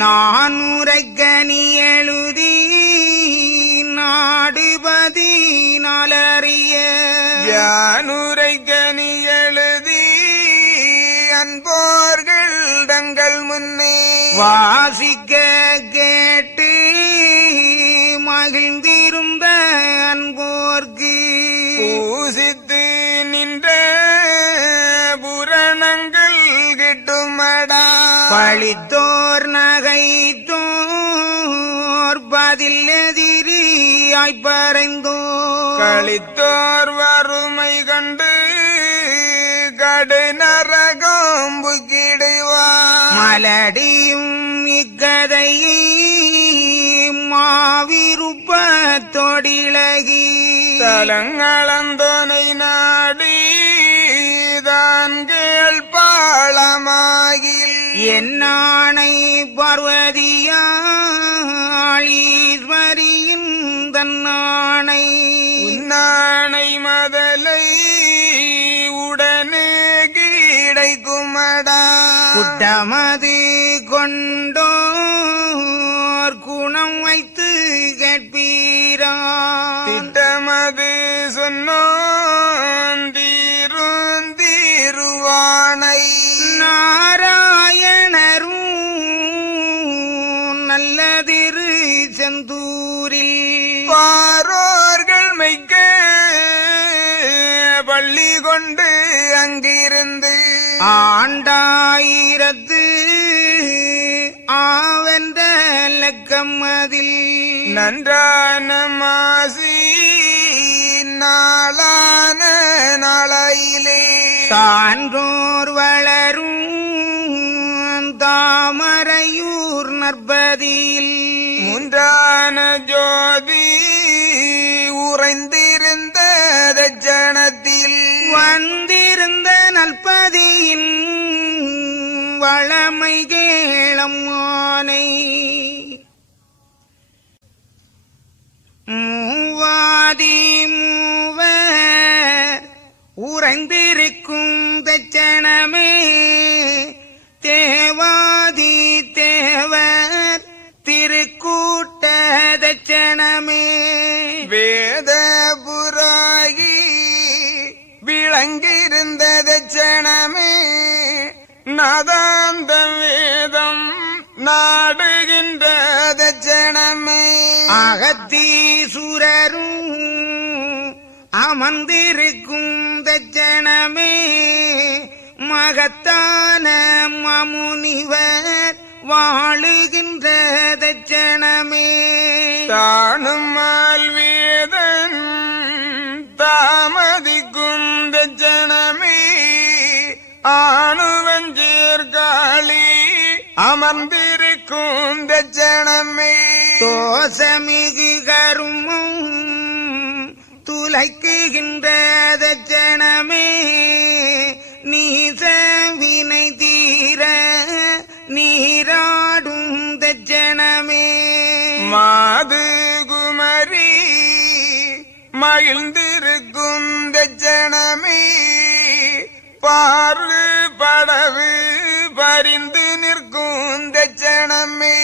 நான் உரைக்கனி எழுதி நாடுபதி நாளறிய யானுரைக்கனி எழுதி அன்போர்கள் தங்கள் முன்னே வாசிக்க கேட்டு மகிழ்ந்திருந்த அன்போர்க்கு பூசித்து நின்ற புரணங்கள் கிட்டுமடா பழித்தோர் நகைத்தோர் பதில் எதிரியாய் பறைந்தோர் களித்தோர் வறுமை கண்டு கடு நரகம் புக்கிடுவார் மலடியும் இக்கதையை மாவிருப்ப தொடிலகி தலங்களந்தோனை நாடி தான் கேள்பாளமாகில் என்னானை பார்வதியாளீஸ்வரியின் தன்னானை உன்னானை மதலை உடனே கிடைக்குமடா குட்டமது கொண்டோர் குணம் வைத்து கேட்பீரா திட்டமது சொன்னோன் தீருவானை நாராயணரும் நல்லதிரு செந்தூரில் பாரோர்கள் மைக்க பள்ளி கொண்டு அங்கிருந்து ஆண்டாயிரத்து ஆவென்ற லக்கம்மதில் நன்றான மாசி நாளான நாளையிலே சான்றோர் வளரும் தாமரையூர் நற்பதியில் முன்றான ஜோதி உறைந்திருந்த தஜனத்தில் வந்திருந்த நல்பதியின் வளமை கேளம்மானை மூவாதி மூவர் உறைந்திருக்கும் தச்சனமே தேவாதி தேவர் திருக்கூட்ட தச்சனமே வேத புராகி விளங்கிருந்த தச்சனமே நாதாந்த வேதம் நாடுகின்ற தச்சனமே அகத்தீசுரரும் அமர்ந்திருக்கும் தச்சனமே மகத்தான மாமுனிவர் வாழுகின்ற தச்சனமே தானும் வேதன் தாமதிக்கும் தச்சனமே ஆணுவஞ்சேர்காளி அமர்ந்திருக்கும் தச்சனமே தோசமிகு கருமும் துளைக்குகின்ற தச்சனமே நீச வினை தீர நீராடும் தச்சனமே மாது குமரி மகிழ்ந்திருக்கும் தச்சனமே பார்வு படவு பரிந்து நிற்கும் தச்சனமே